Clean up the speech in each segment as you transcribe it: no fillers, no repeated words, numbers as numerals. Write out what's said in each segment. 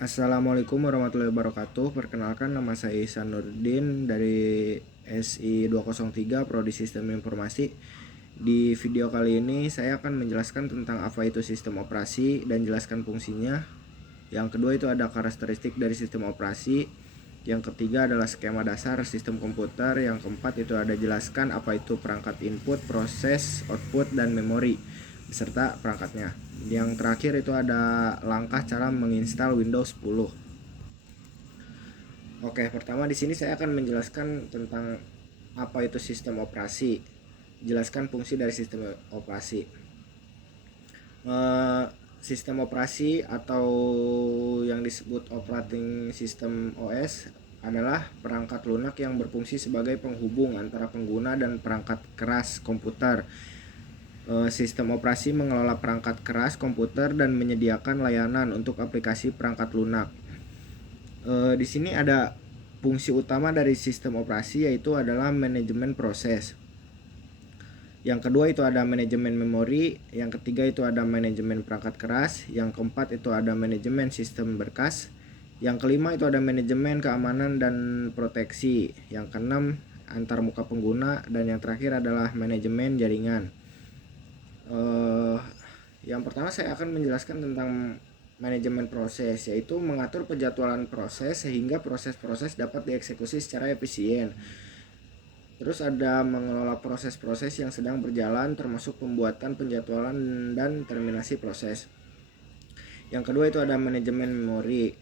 Assalamualaikum warahmatullahi wabarakatuh. Perkenalkan, nama saya Ihsan Nurdin dari SI 203 Prodi Sistem Informasi. Di video kali ini saya akan menjelaskan tentang apa itu sistem operasi dan jelaskan fungsinya. Yang kedua itu ada karakteristik dari sistem operasi. Yang ketiga adalah skema dasar sistem komputer. Yang keempat itu ada jelaskan apa itu perangkat input, proses, output, dan memori beserta perangkatnya. Yang terakhir itu ada langkah cara menginstal Windows 10. Oke, pertama di sini saya akan menjelaskan tentang apa itu sistem operasi. Jelaskan fungsi dari sistem operasi. Sistem operasi atau yang disebut operating system OS adalah perangkat lunak yang berfungsi sebagai penghubung antara pengguna dan perangkat keras komputer. Sistem operasi mengelola perangkat keras komputer dan menyediakan layanan untuk aplikasi perangkat lunak. Di sini ada fungsi utama dari sistem operasi, yaitu adalah manajemen proses. Yang kedua itu ada manajemen memori. Yang ketiga itu ada manajemen perangkat keras. Yang keempat itu ada manajemen sistem berkas. Yang kelima itu ada manajemen keamanan dan proteksi. Yang keenam antarmuka pengguna. Dan yang terakhir adalah manajemen jaringan. Yang pertama saya akan menjelaskan tentang manajemen proses, yaitu mengatur penjadwalan proses sehingga proses-proses dapat dieksekusi secara efisien. Terus ada mengelola proses-proses yang sedang berjalan, termasuk pembuatan, penjadwalan, dan terminasi proses. Yang kedua itu ada manajemen memori,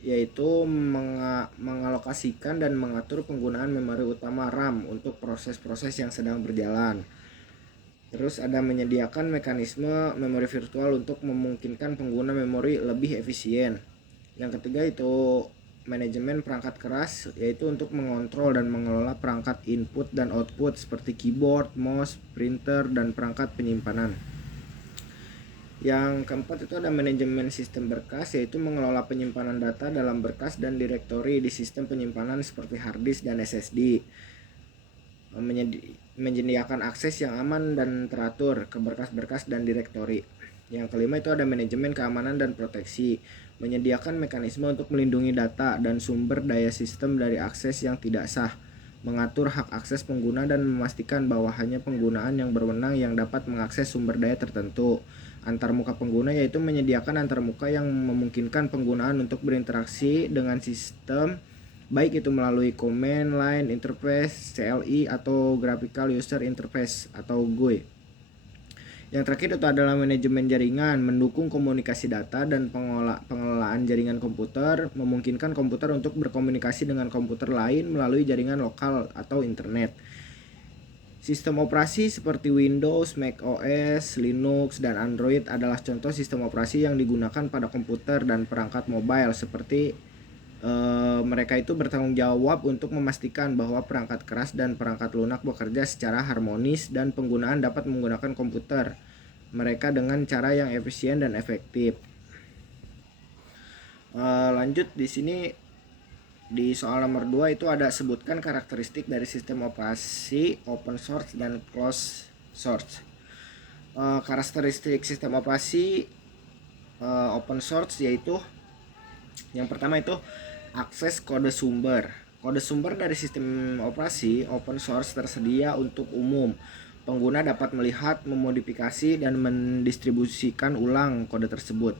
yaitu mengalokasikan dan mengatur penggunaan memori utama RAM untuk proses-proses yang sedang berjalan. Terus ada menyediakan mekanisme memori virtual untuk memungkinkan pengguna memori lebih efisien. Yang ketiga itu manajemen perangkat keras, yaitu untuk mengontrol dan mengelola perangkat input dan output seperti keyboard, mouse, printer, dan perangkat penyimpanan. Yang keempat itu ada manajemen sistem berkas, yaitu mengelola penyimpanan data dalam berkas dan direktori di sistem penyimpanan seperti hard disk dan SSD. Menyediakan akses yang aman dan teratur ke berkas-berkas dan direktori. Yang kelima itu ada manajemen keamanan dan proteksi, menyediakan mekanisme untuk melindungi data dan sumber daya sistem dari akses yang tidak sah, mengatur hak akses pengguna dan memastikan bahwa hanya penggunaan yang berwenang yang dapat mengakses sumber daya tertentu. Antarmuka pengguna yaitu menyediakan antarmuka yang memungkinkan penggunaan untuk berinteraksi dengan sistem, baik itu melalui Command Line Interface, CLI, atau Graphical User Interface atau GUI. Yang terakhir itu adalah manajemen jaringan, mendukung komunikasi data dan pengelolaan jaringan komputer, memungkinkan komputer untuk berkomunikasi dengan komputer lain melalui jaringan lokal atau internet. Sistem operasi seperti Windows, Mac OS, Linux, dan Android adalah contoh sistem operasi yang digunakan pada komputer dan perangkat mobile seperti mereka itu bertanggung jawab untuk memastikan bahwa perangkat keras dan perangkat lunak bekerja secara harmonis dan penggunaan dapat menggunakan komputer mereka dengan cara yang efisien dan efektif. Lanjut di sini di soal nomor 2 itu ada sebutkan karakteristik dari sistem operasi open source dan closed source. Karakteristik sistem operasi open source yaitu yang pertama itu akses kode sumber. Kode sumber dari sistem operasi open source tersedia untuk umum. Pengguna dapat melihat, memodifikasi, dan mendistribusikan ulang kode tersebut.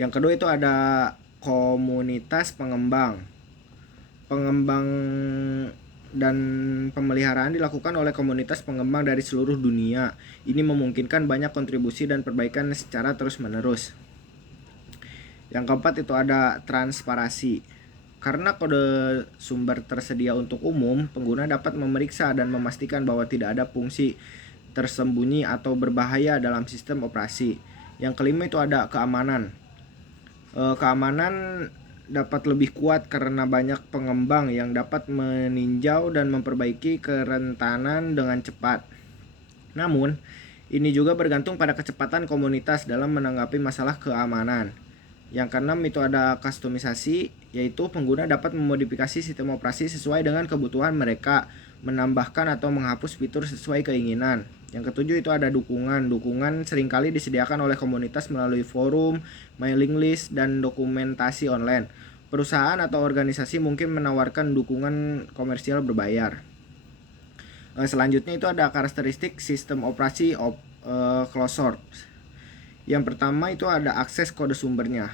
Yang kedua itu ada komunitas pengembang. Pengembang dan pemeliharaan dilakukan oleh komunitas pengembang dari seluruh dunia. Ini memungkinkan banyak kontribusi dan perbaikan secara terus-menerus. Yang keempat itu ada transparansi. Karena kode sumber tersedia untuk umum, pengguna dapat memeriksa dan memastikan bahwa tidak ada fungsi tersembunyi atau berbahaya dalam sistem operasi. Yang kelima itu ada keamanan. Keamanan dapat lebih kuat karena banyak pengembang yang dapat meninjau dan memperbaiki kerentanan dengan cepat. Namun, ini juga bergantung pada kecepatan komunitas dalam menanggapi masalah keamanan. Yang keenam itu ada kustomisasi, yaitu pengguna dapat memodifikasi sistem operasi sesuai dengan kebutuhan mereka, menambahkan atau menghapus fitur sesuai keinginan. Yang ketujuh itu ada dukungan. Dukungan seringkali disediakan oleh komunitas melalui forum, mailing list, dan dokumentasi online. Perusahaan atau organisasi mungkin menawarkan dukungan komersial berbayar. Selanjutnya itu ada karakteristik sistem operasi closed source. Yang pertama itu ada akses kode sumbernya.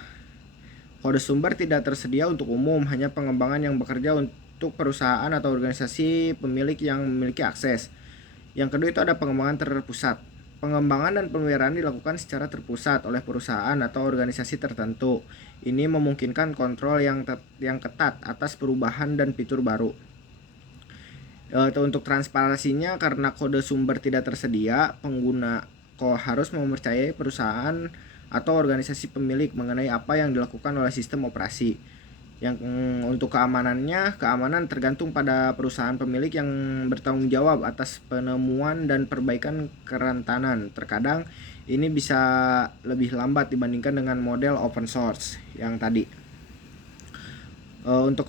Kode sumber tidak tersedia untuk umum, hanya pengembangan yang bekerja untuk perusahaan atau organisasi pemilik yang memiliki akses. Yang kedua itu ada pengembangan terpusat. Pengembangan dan pemeliharaan dilakukan secara terpusat oleh perusahaan atau organisasi tertentu. Ini memungkinkan kontrol yang ketat atas perubahan dan fitur baru. Untuk transparansinya, karena kode sumber tidak tersedia, pengguna harus mempercayai perusahaan atau organisasi pemilik mengenai apa yang dilakukan oleh sistem operasi. Yang untuk keamanan tergantung pada perusahaan pemilik yang bertanggung jawab atas penemuan dan perbaikan kerentanan. Terkadang ini bisa lebih lambat dibandingkan dengan model open source yang tadi. Untuk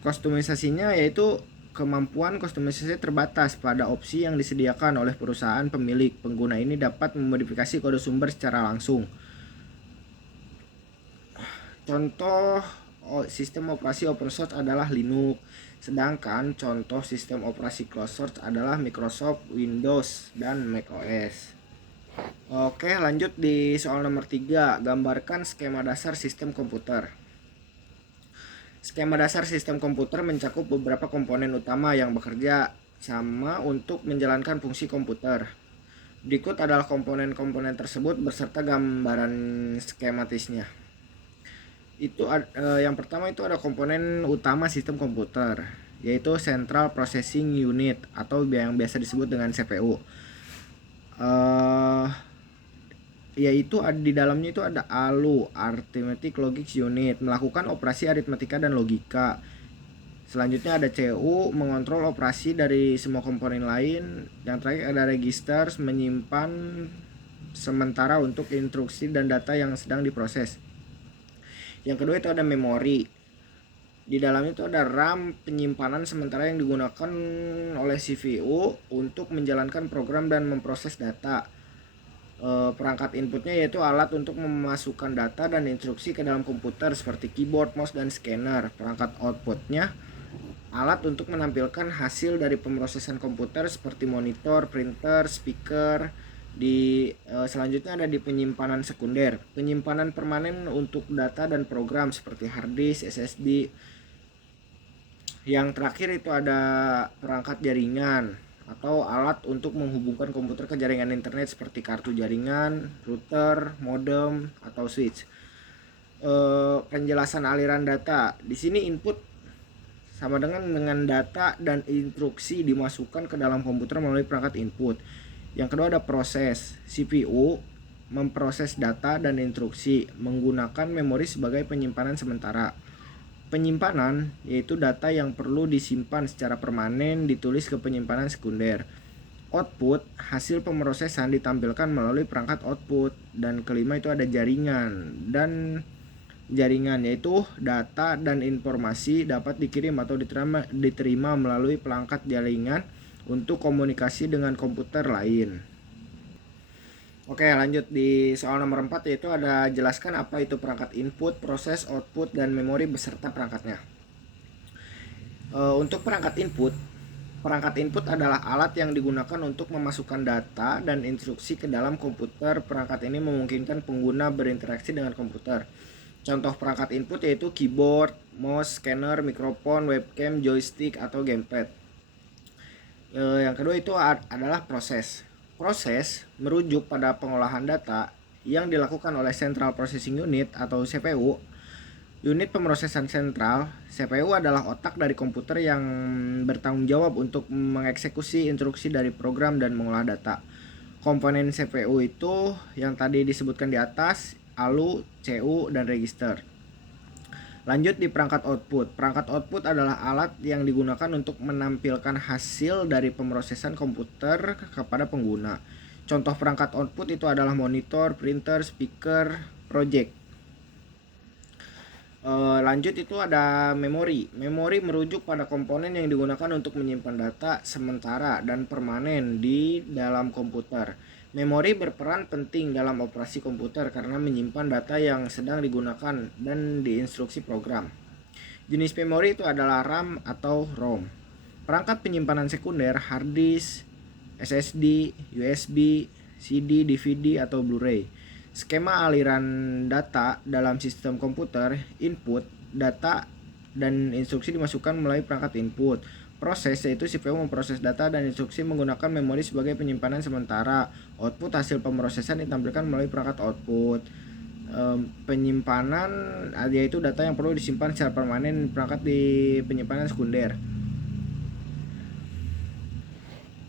kostumisasinya, yaitu kemampuan kostumisasi terbatas pada opsi yang disediakan oleh perusahaan pemilik. Pengguna ini dapat memodifikasi kode sumber secara langsung. Contoh sistem operasi open source adalah Linux, sedangkan contoh sistem operasi closed source adalah Microsoft Windows dan macOS. Oke, lanjut di soal nomor 3, gambarkan skema dasar sistem komputer. Skema dasar sistem komputer mencakup beberapa komponen utama yang bekerja sama untuk menjalankan fungsi komputer. Berikut adalah komponen-komponen tersebut beserta gambaran skematisnya. Yang pertama itu ada komponen utama sistem komputer, yaitu Central Processing Unit atau yang biasa disebut dengan CPU. Yaitu di dalamnya itu ada ALU, Arithmetic Logic Unit, melakukan operasi aritmatika dan logika. Selanjutnya ada CU, mengontrol operasi dari semua komponen lain. Yang terakhir ada registers, menyimpan sementara untuk instruksi dan data yang sedang diproses. Yang kedua itu ada memori. Di dalamnya itu ada RAM, penyimpanan sementara yang digunakan oleh CPU untuk menjalankan program dan memproses data. Perangkat inputnya yaitu alat untuk memasukkan data dan instruksi ke dalam komputer seperti keyboard, mouse, dan scanner. Perangkat outputnya alat untuk menampilkan hasil dari pemrosesan komputer seperti monitor, printer, speaker. Selanjutnya ada di penyimpanan sekunder, penyimpanan permanen untuk data dan program seperti hard disk, SSD. Yang terakhir itu ada perangkat jaringan atau alat untuk menghubungkan komputer ke jaringan internet seperti kartu jaringan, router, modem, atau switch. Penjelasan aliran data. Di sini input sama dengan data dan instruksi dimasukkan ke dalam komputer melalui perangkat input. Yang kedua ada proses. CPU memproses data dan instruksi menggunakan memori sebagai penyimpanan sementara. Penyimpanan yaitu data yang perlu disimpan secara permanen ditulis ke penyimpanan sekunder. Output, hasil pemrosesan ditampilkan melalui perangkat output. Dan kelima itu ada jaringan. Dan jaringan yaitu data dan informasi dapat dikirim atau diterima melalui perangkat jaringan untuk komunikasi dengan komputer lain. Oke, lanjut di soal nomor 4, yaitu ada jelaskan apa itu perangkat input, proses, output, dan memori beserta perangkatnya. Untuk perangkat input adalah alat yang digunakan untuk memasukkan data dan instruksi ke dalam komputer. Perangkat ini memungkinkan pengguna berinteraksi dengan komputer. Contoh perangkat input yaitu keyboard, mouse, scanner, mikrofon, webcam, joystick, atau gamepad. Yang kedua itu adalah proses. Proses merujuk pada pengolahan data yang dilakukan oleh Central Processing Unit atau CPU. Unit pemrosesan sentral, CPU adalah otak dari komputer yang bertanggung jawab untuk mengeksekusi instruksi dari program dan mengolah data. Komponen CPU itu yang tadi disebutkan di atas, ALU, CU, dan register. Lanjut di perangkat output. Perangkat output adalah alat yang digunakan untuk menampilkan hasil dari pemrosesan komputer kepada pengguna. Contoh perangkat output itu adalah monitor, printer, speaker, project. Lanjut itu ada memori. Memori merujuk pada komponen yang digunakan untuk menyimpan data sementara dan permanen di dalam komputer. Memori berperan penting dalam operasi komputer karena menyimpan data yang sedang digunakan dan diinstruksi program. Jenis memori itu adalah RAM atau ROM. Perangkat penyimpanan sekunder, hard disk, SSD, USB, CD, DVD, atau Blu-ray. Skema aliran data dalam sistem komputer, input, data, dan instruksi dimasukkan melalui perangkat input. Proses yaitu CPU memproses data dan instruksi menggunakan memori sebagai penyimpanan sementara. Output hasil pemrosesan ditampilkan melalui perangkat output. Penyimpanan yaitu data yang perlu disimpan secara permanen perangkat di penyimpanan sekunder.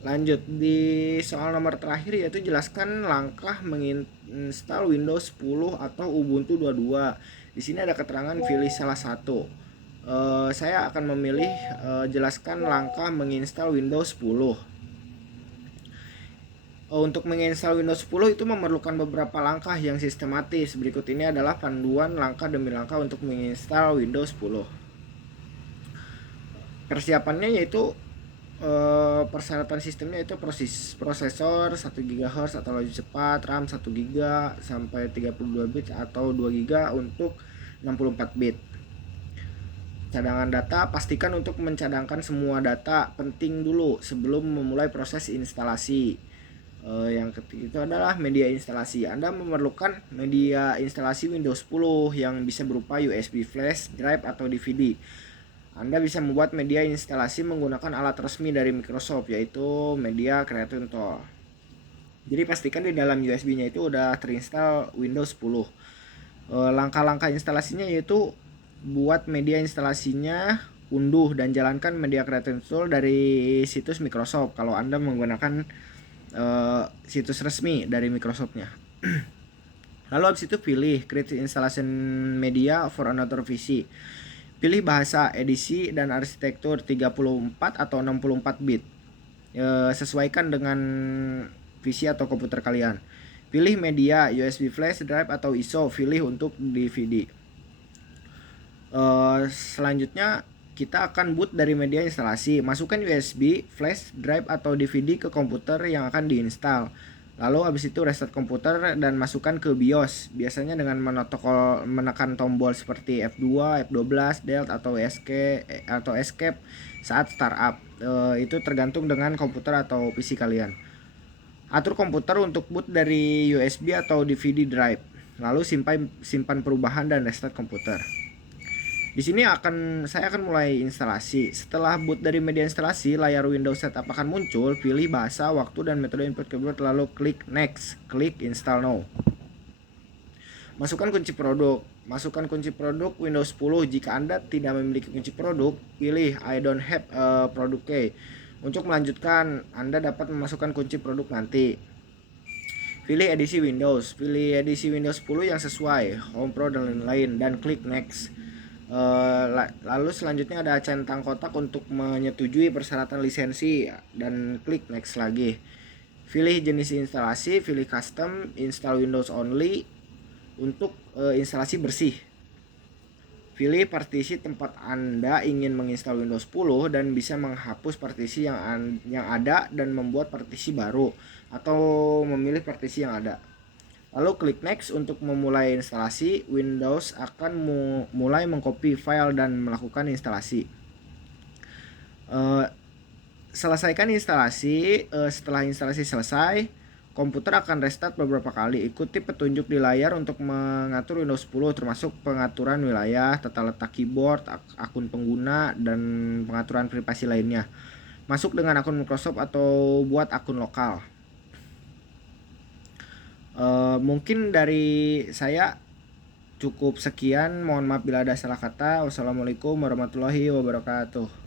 Lanjut di soal nomor terakhir yaitu jelaskan langkah menginstal Windows 10 atau Ubuntu 22. Di sini ada keterangan pilih salah satu. Saya akan memilih jelaskan langkah menginstal Windows 10. Untuk menginstal Windows 10 itu memerlukan beberapa langkah yang sistematis. Berikut ini adalah panduan langkah demi langkah untuk menginstal Windows 10. Persiapannya yaitu persyaratan sistemnya itu prosesor 1 GHz atau laju cepat, RAM 1 GB sampai 32 bit atau 2 GB untuk 64 bit. Cadangan data, pastikan untuk mencadangkan semua data penting dulu sebelum memulai proses instalasi. Yang ketiga itu adalah media instalasi. Anda memerlukan media instalasi Windows 10 yang bisa berupa USB flash drive atau DVD. Anda bisa membuat media instalasi menggunakan alat resmi dari Microsoft yaitu Media Creator Tool. Jadi pastikan di dalam USB-nya itu udah terinstall Windows 10. Langkah-langkah instalasinya yaitu buat media instalasinya, unduh dan jalankan Media Creator Tool dari situs Microsoft kalau Anda menggunakan situs resmi dari Microsoft-nya. Lalu habis itu pilih Create Installation Media for another PC. Pilih bahasa, edisi, dan arsitektur 34 atau 64 bit. Sesuaikan dengan PC atau komputer kalian. Pilih media, USB flash drive atau ISO, pilih untuk DVD. Selanjutnya kita akan boot dari media instalasi. Masukkan USB, flash drive atau DVD ke komputer yang akan diinstal. Lalu habis itu restart komputer dan masukkan ke BIOS. Biasanya dengan menekan tombol seperti F2, F12, Delete atau Escape saat startup. Itu tergantung dengan komputer atau PC kalian. Atur komputer untuk boot dari USB atau DVD drive. Lalu simpan perubahan dan restart komputer. Di sini saya akan mulai instalasi. Setelah boot dari media instalasi, layar Windows Setup akan muncul. Pilih bahasa, waktu, dan metode input keyboard, lalu klik Next. Klik Install Now. Masukkan kunci produk. Masukkan kunci produk Windows 10. Jika Anda tidak memiliki kunci produk, pilih I don't have a product key. Untuk melanjutkan, Anda dapat memasukkan kunci produk nanti. Pilih edisi Windows. Pilih edisi Windows 10 yang sesuai, Home Pro dan lain-lain, dan klik Next. Lalu selanjutnya ada centang kotak untuk menyetujui persyaratan lisensi dan klik next lagi. Pilih jenis instalasi, pilih custom, install Windows only untuk instalasi bersih. Pilih partisi tempat Anda ingin menginstal Windows 10 dan bisa menghapus partisi yang ada dan membuat partisi baru atau memilih partisi yang ada. Lalu klik next untuk memulai instalasi. Windows akan mulai mengcopy file dan melakukan instalasi. Selesaikan instalasi. Setelah instalasi selesai, komputer akan restart beberapa kali. Ikuti petunjuk di layar untuk mengatur Windows 10 termasuk pengaturan wilayah, tata letak keyboard, akun pengguna, dan pengaturan privasi lainnya. Masuk dengan akun Microsoft atau buat akun lokal. Mungkin dari saya cukup sekian. Mohon maaf bila ada salah kata. Wassalamualaikum warahmatullahi wabarakatuh.